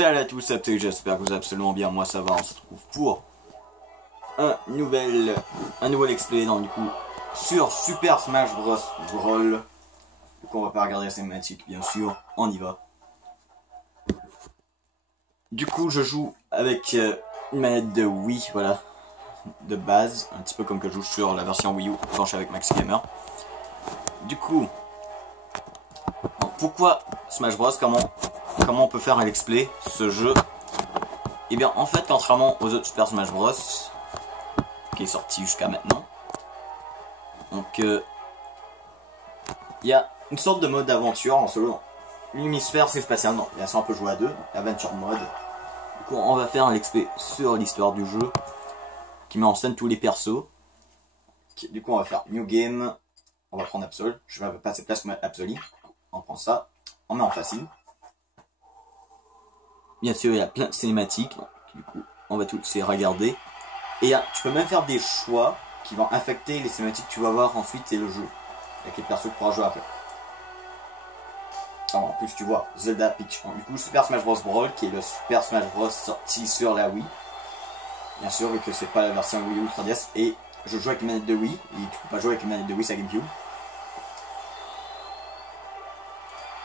Salut à tous, c'est j'espère que vous allez absolument bien, moi ça va, on se retrouve pour un nouvel let's play du coup sur Super Smash Bros. Brawl. Donc on va pas regarder la cinématique bien sûr, on y va. Du coup je joue avec une manette de Wii, voilà, de base, un petit peu comme que je joue sur la version Wii U quand je suis avec Max Gamer. Du coup, pourquoi Smash Bros, comment on peut faire un let's play ce jeu? Et bien en fait, contrairement aux autres Super Smash Bros qui est sorti jusqu'à maintenant, donc il y a une sorte de mode d'aventure en solo. L'hémisphère c'est spatial, non, là on peut jouer à deux, l'aventure mode. Du coup on va faire un let's play sur l'histoire du jeu qui met en scène tous les persos. Du coup on va faire New Game, on va prendre Absol, je vais passer place pour Absoli, on prend ça, on met en facile. Bien sûr il y a plein de cinématiques, donc, du coup on va tous les regarder. Et tu peux même faire des choix qui vont affecter les cinématiques que tu vas voir ensuite et le jeu. Avec les persos que tu pourras jouer après. Alors, en plus tu vois Zelda, Peach. Du coup Super Smash Bros Brawl qui est le Super Smash Bros sorti sur la Wii. Bien sûr vu que c'est pas la version Wii U 3DS. Et je joue avec une manette de Wii. Et tu peux pas jouer avec une manette de Wii, c'est GameCube.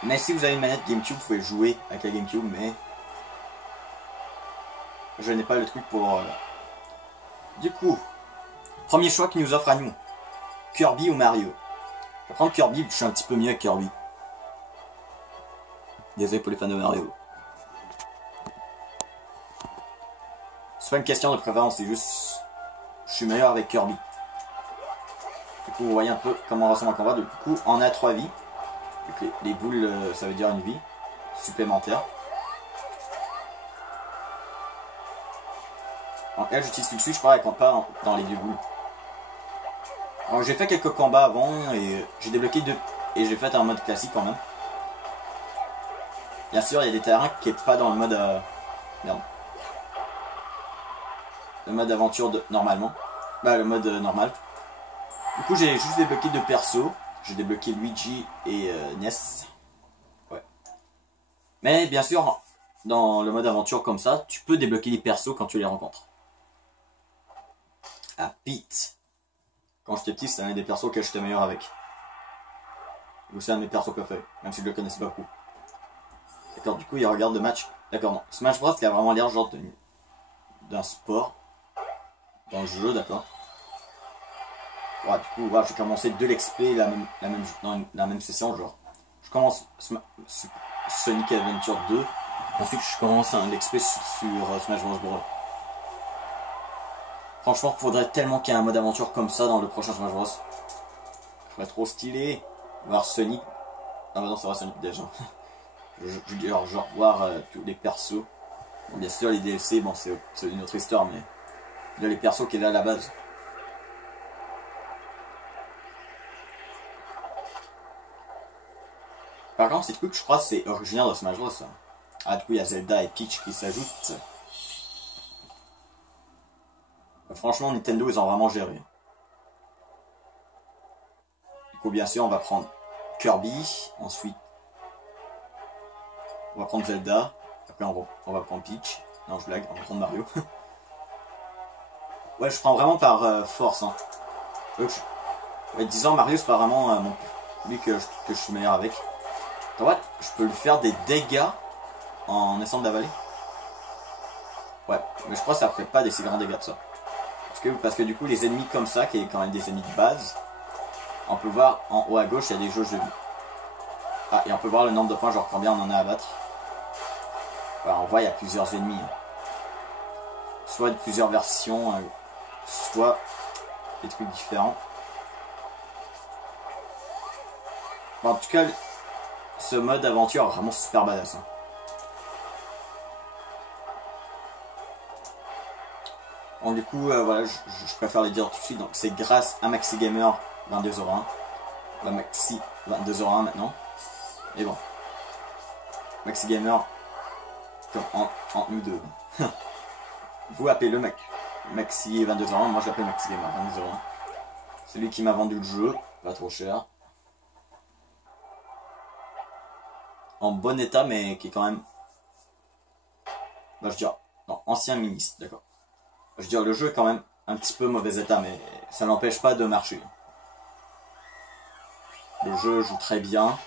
Mais si vous avez une manette GameCube, vous pouvez jouer avec la GameCube. Mais je n'ai pas le truc pour... Du coup, premier choix qu'il nous offre à nous. Kirby ou Mario? Je vais prendre Kirby, je suis un petit peu mieux avec Kirby. Désolé pour les fans de Mario. C'est pas une question de préférence, c'est juste... Je suis meilleur avec Kirby. Du coup, vous voyez un peu comment ressemble un combat. Du coup, on a 3 vies. Donc, les boules, ça veut dire une vie supplémentaire. Donc là, j'utilise tout de suite, je crois, avec pas dans les 2 boules. Alors j'ai fait quelques combats avant et j'ai débloqué 2 et j'ai fait un mode classique quand même. Bien sûr il y a des terrains qui n'est pas dans le mode merde. Le mode aventure normalement. Bah le mode normal. Du coup j'ai juste débloqué 2 persos. J'ai débloqué Luigi et Ness. Ouais. Mais bien sûr dans le mode aventure comme ça, tu peux débloquer les persos quand tu les rencontres. Ah Pete. Quand j'étais petit, c'était un des persos que j'étais meilleur avec. C'est un de mes persos préférés, même si je le connaissais pas beaucoup. D'accord, du coup, il regarde le match. D'accord, non. Smash Bros, qui a vraiment l'air genre d'un sport. Dans le jeu, d'accord. Ouais, du coup, voilà, j'ai commencé de l'XP dans la même session, genre. Je commence Sonic Adventure 2. Ensuite, je commence un XP sur Smash Bros Brawl. Franchement, faudrait tellement qu'il y ait un mode aventure comme ça dans le prochain Smash Bros. Ce serait trop stylé. Voir Sonic. Ah bah non, c'est vrai, Sonic déjà. genre voir tous les persos. Bon, bien sûr, les DLC, bon, c'est une autre histoire, mais il y a les persos qui est là à la base. Par contre, ces trucs, je crois, c'est originaire de Smash Bros. Ça. Ah, du coup, il y a Zelda et Peach qui s'ajoutent. Franchement, Nintendo, ils ont vraiment géré. Du coup, bien sûr, on va prendre Kirby. Ensuite, on va prendre Zelda. Après, on va prendre Peach. Non, je blague, on va prendre Mario. Ouais, je prends vraiment par force. Hein. Ouais, disons, Mario, c'est pas vraiment lui que je suis meilleur avec. Tu vois, je peux lui faire des dégâts en essayant d'avaler. Ouais, mais je crois que ça ferait pas des si grands dégâts de ça. Parce que du coup, les ennemis comme ça, qui est quand même des ennemis de base, on peut voir en haut à gauche, il y a des jauges de vie. Ah, et on peut voir le nombre de points, genre combien on en a à battre. Voilà, on voit, il y a plusieurs ennemis. Soit de plusieurs versions, soit des trucs différents. Bon, en tout cas, ce mode aventure est vraiment super badass. Hein. Bon, du coup, voilà, je préfère les dire tout de suite. Donc, c'est grâce à Maxi Gamer 2201. Bah, Maxi 2201 maintenant. Et bon. Maxi Gamer, comme en nous deux. Vous appelez-le Maxi 2201. Moi, je l'appelle Maxi Gamer 2201. C'est lui qui m'a vendu le jeu. Pas trop cher. En bon état, mais qui est quand même Bah je dirais, non, ancien ministre, d'accord. Je dirais le jeu est quand même un petit peu mauvais état, mais ça n'empêche pas de marcher. Le jeu joue très bien.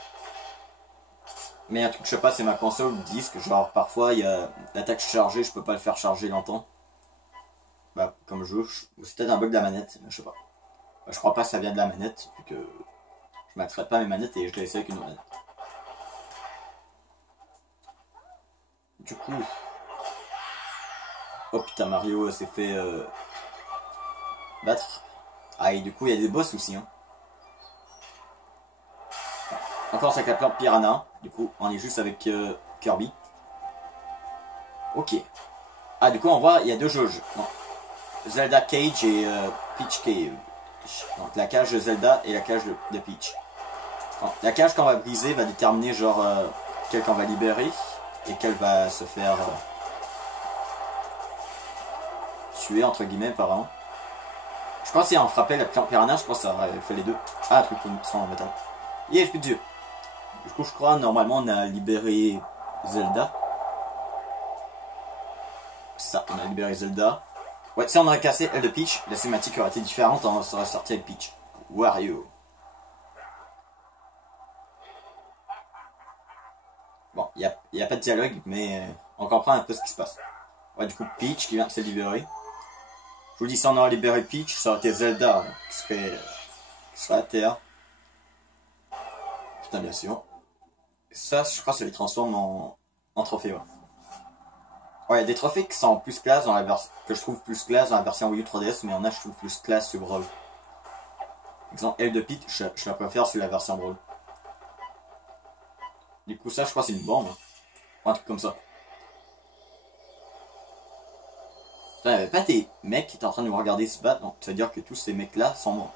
Mais un truc que je sais pas, c'est ma console ou disque. Genre parfois il y a l'attaque chargée, je peux pas le faire charger longtemps. Bah comme jeu, c'est peut-être un bug de la manette, mais je sais pas. Bah, je crois pas que ça vient de la manette, vu que je maltraite pas mes manettes et je les essaie avec une manette. Du coup... Oh putain, Mario s'est fait battre. Ah et du coup il y a des boss aussi. Hein. Encore avec la plante Piranha. Du coup on est juste avec Kirby. Ok. Ah du coup on voit il y a deux jauges. Non. Zelda Cage et Peach Cave. Donc la cage de Zelda et la cage de Peach. Donc, la cage qu'on va briser va déterminer genre quelle qu'on va libérer et quelle va se faire tuer entre guillemets par un. Je crois que si on frappait la plante Piranha, je crois que ça aurait fait les deux. Ah, truc sans métal. Yeah, je peux Dieu. Du coup, je crois normalement on a libéré Zelda. C'est ça, on a libéré Zelda. Ouais, si on aurait cassé elle de Peach, la cinématique aurait été différente, on serait sorti avec Peach. Wario. Bon, il n'y a pas de dialogue, mais on comprend un peu ce qui se passe. Ouais, du coup, Peach qui vient de se libérer. Je vous dis, si on aurait libéré Peach, ça aurait été Zelda qui serait à terre. Putain, bien sûr. Ça, je crois que ça les transforme en trophée, ouais. Ouais, il y a des trophées qui sont plus classe dans la version que je trouve plus classe dans la version Wii U 3DS, mais il y en a je trouve plus classe sur Brawl. Par exemple, elle de Peach, je la préfère sur la version Brawl. Du coup, ça, je crois que c'est une bombe. Un truc comme ça. Il n'y avait pas des mecs qui étaient en train de nous regarder se battre, donc ça veut dire que tous ces mecs-là sont morts.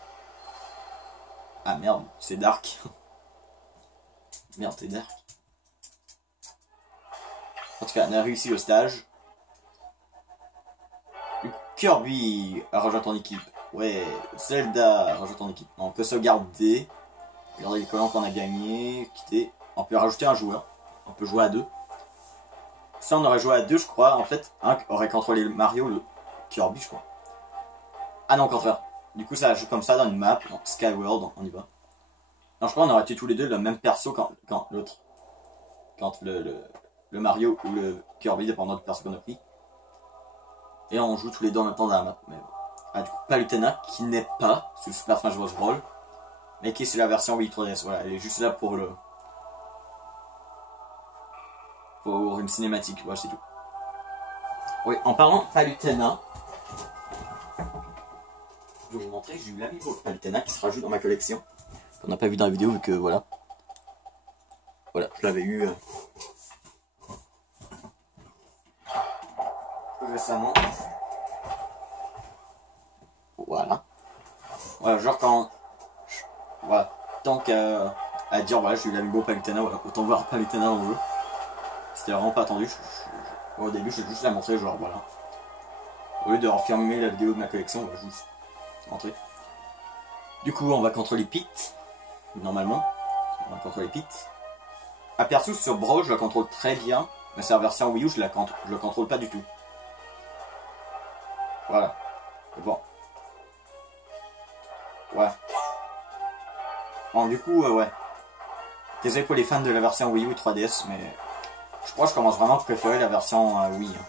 Ah merde, c'est Dark. Merde, c'est Dark. En tout cas, on a réussi le stage. Kirby a rejoint ton équipe. Ouais, Zelda a rejoint ton équipe. On peut sauvegarder. Regarder les colons qu'on a gagnés. Quitter. On peut rajouter un joueur. On peut jouer à deux. Si on aurait joué à deux, je crois, en fait, un aurait contrôlé Mario, le Kirby, je crois. Ah non, au contraire. Du coup, ça joue comme ça dans une map. Donc Skyward, on y va. Non, je crois qu'on aurait été tous les deux le même perso quand l'autre. Quand le Mario ou le Kirby, dépendant du perso qu'on a pris. Et on joue tous les deux en même temps dans la map. Mais bon. Ah, du coup, Palutena, qui n'est pas sur Super Smash Bros. Brawl, mais qui est sur la version Wii 3DS. Voilà, elle est juste là pour pour une cinématique. Voilà, c'est tout. Oui, en parlant de Palutena, je vais vous montrer, j'ai eu l'amiibo Palutena qui se rajoute dans ma collection. Qu'on n'a pas vu dans la vidéo, vu que voilà. Voilà, je l'avais eu récemment. Voilà. Voilà, genre quand... Voilà. Tant qu'à dire, voilà, j'ai eu l'amiibo Palutena, voilà, autant voir Palutena dans le jeu. C'était vraiment pas attendu. Au début, je vais juste la montrer, genre, voilà. Au lieu de refermer la vidéo de ma collection, on va juste montrer. Du coup, on va contrôler Pete. Normalement, on va contrôler Pete. Aperçu sur Brawl, je la contrôle très bien. Mais c'est la version Wii U, je le contrôle pas du tout. Voilà. Bon. Ouais. Bon, du coup, ouais. Désolé pour les fans de la version Wii U et 3DS, mais je crois que je commence vraiment à préférer la version Wii. Hein.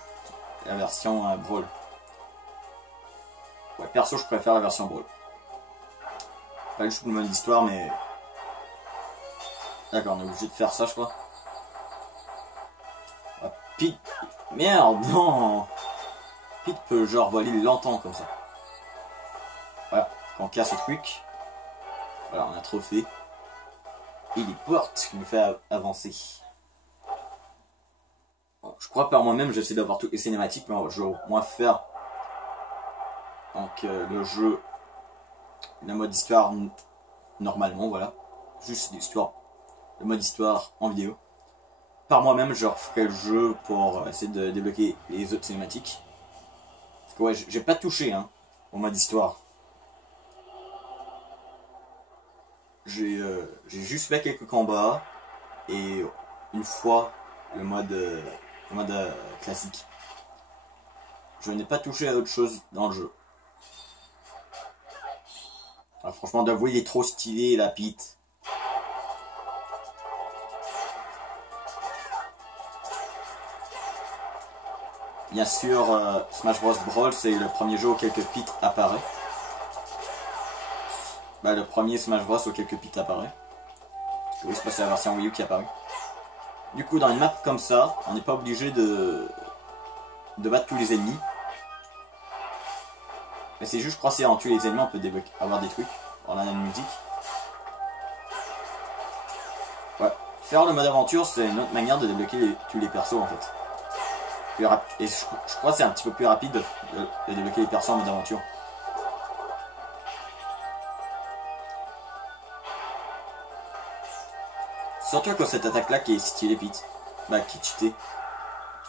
La version Brawl. Ouais, perso, je préfère la version Brawl. Pas juste une mode d'histoire, mais... D'accord, on est obligé de faire ça, je crois. Ah, Pete... Merde, non. Pete peut genre voler longtemps comme ça. Voilà, quand on casse le truc. Voilà, on a un trophée. Et les portes qui nous fait avancer. Bon, je crois par moi-même, j'essaie d'avoir toutes les cinématiques, mais je vais au moins faire. Donc le jeu, le mode histoire normalement, voilà. Juste l'histoire. Le mode histoire en vidéo. Par moi-même, je referai le jeu pour essayer de débloquer les autres cinématiques. Parce que ouais, j'ai pas touché hein, au mode histoire. J'ai juste fait quelques combats et une fois le mode classique. je n'ai pas touché à autre chose dans le jeu. Alors, franchement, d'avouer, il est trop stylé, la Pete. Bien sûr, Smash Bros Brawl, c'est le premier jeu auquel Pete apparaît. Bah, le premier Smash Bros auquel Pete apparaît. Oui, c'est pas la version Wii U qui apparaît. Du coup, dans une map comme ça, on n'est pas obligé de battre tous les ennemis. Mais c'est juste, je crois, c'est en tuer les ennemis, on peut avoir des trucs. On a une musique. Ouais. Faire le mode aventure, c'est une autre manière de débloquer tous les persos en fait. Et je crois que c'est un petit peu plus rapide de débloquer les persos en mode aventure. Surtout que cette attaque là qui est stylée Pete. Bah qui est cheatée.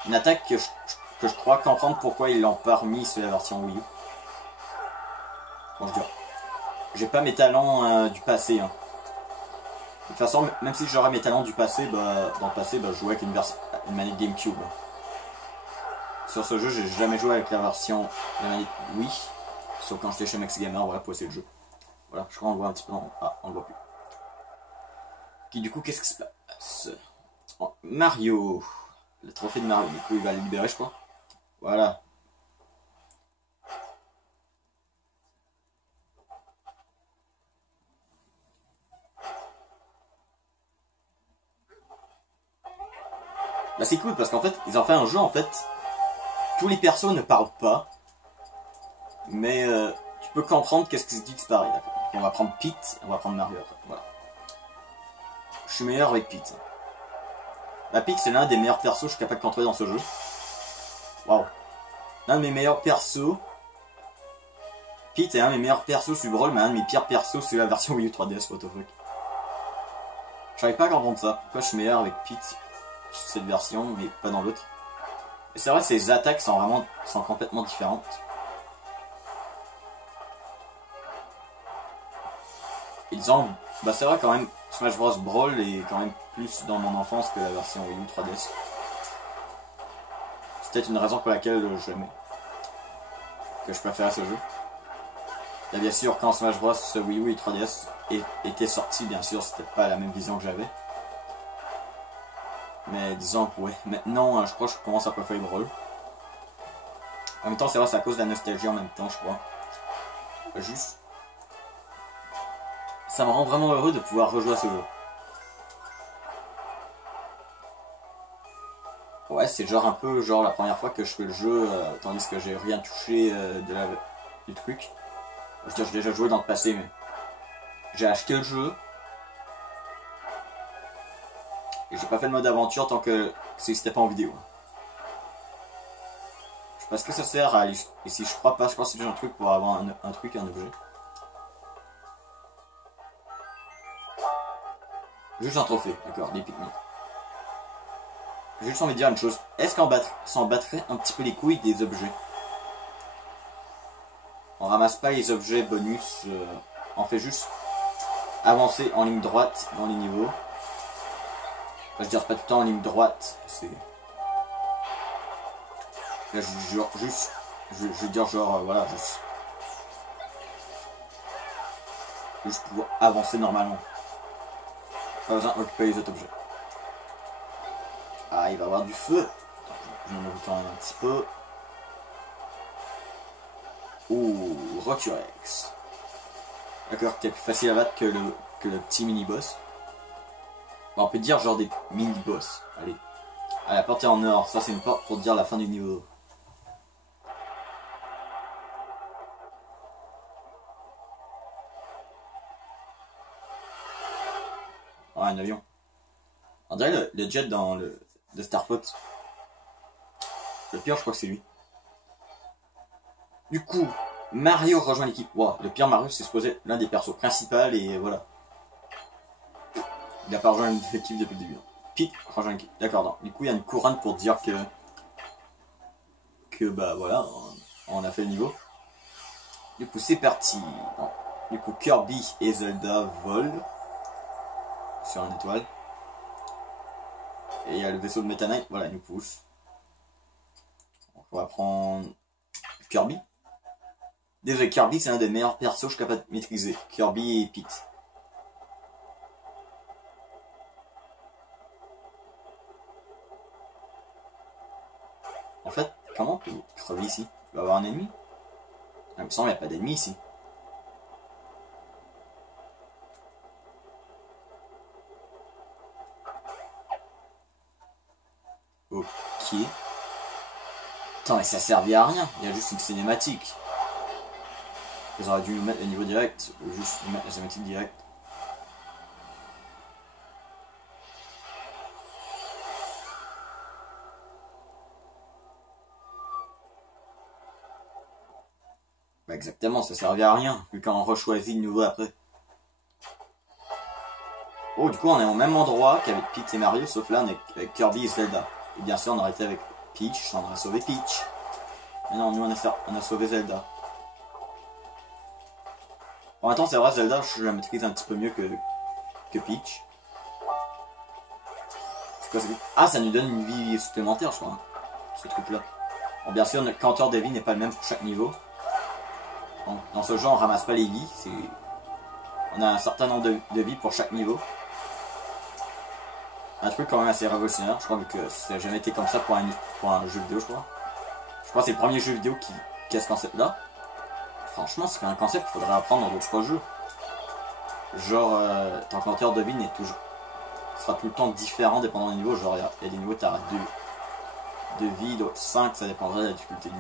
Une attaque que je crois comprendre pourquoi ils l'ont pas remis sur la version Wii U. Bon je dis. J'ai pas mes talents du passé. Hein. De toute façon, même si j'aurais mes talents du passé, bah, dans le passé, bah, je jouais avec une manette GameCube. Sur ce jeu, j'ai jamais joué avec la version de la manette Wii. Sauf quand j'étais chez Max Gamer, voilà, pour essayer le jeu. Voilà, je crois qu'on le voit un petit peu dans... Ah, on le voit plus. Ok, du coup, qu'est-ce qui se passe? Oh, Mario. Le trophée de Mario, du coup, il va le libérer, je crois. Voilà. Bah c'est cool parce qu'en fait, ils ont fait un jeu en fait. Tous les persos ne parlent pas. Mais tu peux comprendre qu'est-ce qui se dit pareil, d'accord. On va prendre Pete, on va prendre Mario après. Voilà. Je suis meilleur avec Pete. La Pete c'est l'un des meilleurs persos que je suis capable de contrôler dans ce jeu. Waouh. L'un de mes meilleurs persos. Pete est un de mes meilleurs persos sur Brawl, mais un de mes pires persos sur la version Wii U 3DS, what the fuck. J'arrive pas à comprendre ça. Pourquoi je suis meilleur avec Pete sur cette version, mais pas dans l'autre. Et c'est vrai, ses attaques sont complètement différentes. Et disons, bah c'est vrai quand même, Smash Bros Brawl est quand même plus dans mon enfance que la version Wii U 3DS. C'est peut-être une raison pour laquelle je l'aimais. Que je préférais ce jeu. Et bien sûr, quand Smash Bros Wii U et 3DS était sorti, bien sûr, c'était pas la même vision que j'avais. Mais disons que ouais, maintenant je crois que je commence à préférer Brawl. En même temps, c'est vrai, c'est à cause de la nostalgie en même temps, je crois. Juste. Ça me rend vraiment heureux de pouvoir rejouer à ce jeu. Ouais, c'est genre un peu genre la première fois que je fais le jeu, tandis que j'ai rien touché du truc. Je veux dire, j'ai déjà joué dans le passé, mais j'ai acheté le jeu. Et j'ai pas fait le mode aventure tant que c'était pas en vidéo. Je sais pas ce que ça sert à aller. Et si je crois pas, je pense que c'est juste un truc pour avoir un truc, un objet. Juste un trophée, d'accord, des Pikmin. J'ai juste envie de dire une chose. Est-ce qu'on s'en battrait un petit peu les couilles des objets? On ramasse pas les objets bonus, on fait juste avancer en ligne droite dans les niveaux. Enfin, je veux dire, c'est pas tout le temps en ligne droite, c'est... Là, je veux dire genre, voilà, juste pouvoir avancer normalement. Pas besoin d'occuper les autres objets. Ah, il va y avoir du feu. Je m'en quand même un petit peu. Ouh, Rock-Rex. D'accord, qui est plus facile à battre que le petit mini-boss. Bon, on peut dire genre des mini-boss. Allez. Ah, la porte est en or. Ça, c'est une porte pour dire la fin du niveau. Ah, un avion. On dirait le jet dans le Star Fox. Le pire, je crois que c'est lui. Du coup, Mario rejoint l'équipe. Wow, le pire Mario, c'est supposé l'un des persos principaux et voilà. Il a pas rejoint l'équipe depuis le début. Pete rejoint l'équipe. D'accord, non. Du coup, il y a une couronne pour dire que bah voilà, on a fait le niveau. Du coup, c'est parti. Non. Du coup, Kirby et Zelda volent sur une étoile. Et il y a le vaisseau de Meta Knight, voilà, il nous pousse. Donc, on va prendre Kirby. Désolé, Kirby c'est un des meilleurs persos que je suis capable de maîtriser. Kirby et Pete. En fait, comment on peut crever ici? Il va y avoir un ennemi? Il me semble qu'il n'y a pas d'ennemi ici. Ok. Attends, mais ça servait à rien. Il y a juste une cinématique. Ils auraient dû nous mettre le niveau direct. Ou juste nous mettre la cinématique direct. Bah exactement, ça servait à rien. Vu qu'on rechoisit de nouveau après. Oh, du coup, on est au même endroit qu'avec Peach et Mario, sauf là, on est avec Kirby et Zelda. Et bien sûr, on aurait été avec Peach, on aurait sauvé Peach. Mais non, nous, on a sauvé Zelda. En même temps, c'est vrai, Zelda, je la maîtrise un petit peu mieux que Peach. Quoi, ah, ça nous donne une vie supplémentaire, je crois, hein, ce truc-là. Bon, bien sûr, notre compteur de vie n'est pas le même pour chaque niveau. Donc, dans ce jeu, on ramasse pas les vies. On a un certain nombre de vies pour chaque niveau. Un truc quand même assez révolutionnaire, je crois, vu que ça n'a jamais été comme ça pour un jeu vidéo, je crois. Je crois que c'est le premier jeu vidéo qui a ce concept-là. Franchement, c'est un concept qu'il faudrait apprendre dans d'autres jeux. Genre, ton compteur de vie sera tout le temps différent dépendant des niveaux. Genre, il y a des niveaux, tu as 2 vies, d'autres 5, ça dépendrait de la difficulté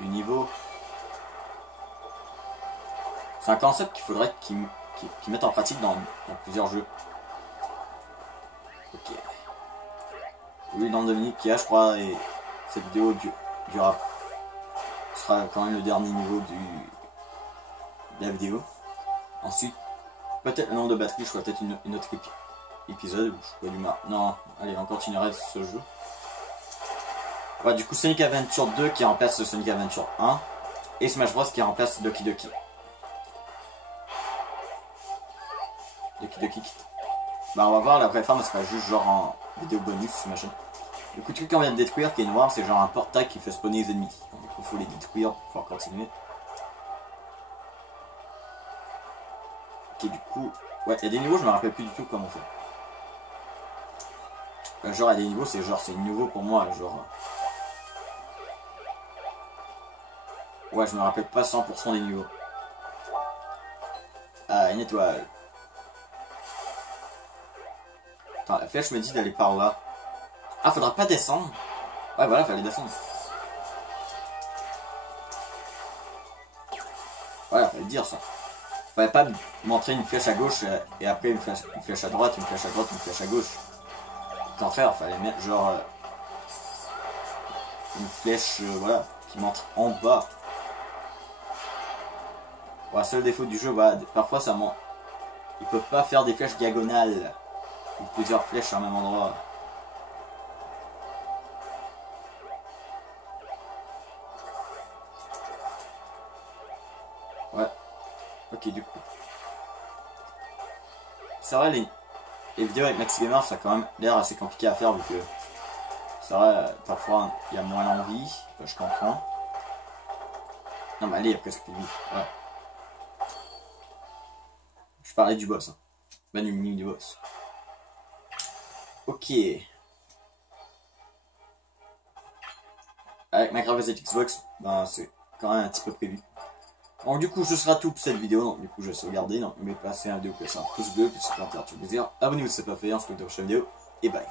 du niveau. C'est un concept qu'il faudrait qu'ils mettent en pratique dans plusieurs jeux. Ok. Oui, dans Dominique qui a, je crois, et cette vidéo durera. Ce sera quand même le dernier niveau de la vidéo. Ensuite, peut-être le nombre de batteries, je ferai peut-être une autre épisode où je ferai du mal. Non, allez, on continuera ce jeu. Ouais, du coup, Sonic Adventure 2 qui remplace Sonic Adventure 1 et Smash Bros qui remplace Doki Doki. Doki Doki. Bah, on va voir, la vraie forme, elle sera juste genre en vidéo bonus, machin. Le coup de truc qu'on vient de détruire qui est noir, c'est genre un portail qui fait spawner les ennemis. Donc il faut les détruire pour pouvoir continuer. Ok, du coup, ouais, il y a des niveaux, je me rappelle plus du tout comment on fait. Genre, il y a des niveaux, c'est nouveau pour moi, genre. Ouais, je me rappelle pas 100% des niveaux. Ah, une étoile. Attends, la flèche me dit d'aller par là. Ah, faudra pas descendre. Ouais, voilà, fallait descendre. Voilà, fallait dire ça. Fallait pas montrer une flèche à gauche et après une flèche à droite, une flèche à droite, une flèche à gauche. Au contraire, fallait mettre genre une flèche, voilà, qui montre en bas. Ouais, seul défaut du jeu, voilà, parfois ça montre. Ils peuvent pas faire des flèches diagonales ou plusieurs flèches à un même endroit. Ouais. Ok, du coup. C'est vrai, les vidéos avec Maxi Gamer, ça a quand même l'air assez compliqué à faire vu que c'est vrai, parfois il y a moins l'envie, je comprends. Non, mais allez, il y a presque plus de vie. Ouais. Je parlais du boss. Hein. Ben, du boss. Ok. Avec Minecraft et Xbox, ben c'est quand même un petit peu prévu. Donc du coup ce sera tout pour cette vidéo, donc du coup je vais sauvegarder, donc n'oubliez pas passer un vidéo, que ça un pouce bleu, que c'est un plaisir. Abonnez-vous si ce n'est pas fait, on se retrouve dans la prochaine vidéo, et bye.